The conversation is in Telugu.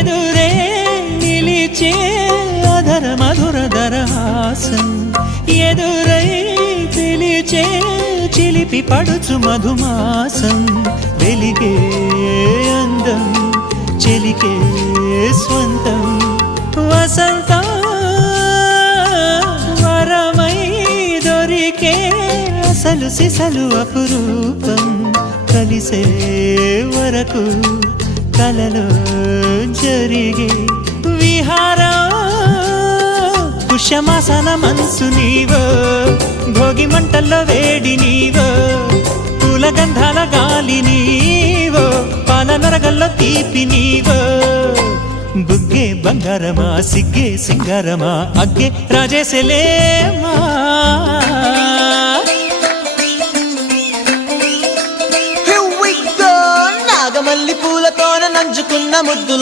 ఎదురే నిలిచే అధర మధుర దరహాసం ఎదురై పిలిచే చిలిపి పడుచు మధుమాసం వెలిగే అందం చెలికే స్వంతం వసంతం వరమై దొరికే అసలు సిసలు అపురూపం కలిసే వరకు కలలో జరిగే విహారం పుష్యమాసన మనసు నీవో భోగి మంటల్లో వేడి నీవో పూల గంధాల గాలి నీవో పాల నరగల్లో తీపి నీవో బుగ్గే బంగారమా సిగ్గే సింగారమా అగ్గే రాజేసలేమా నాగమల్లి పూలతోన నంచుకున్న ముద్దుల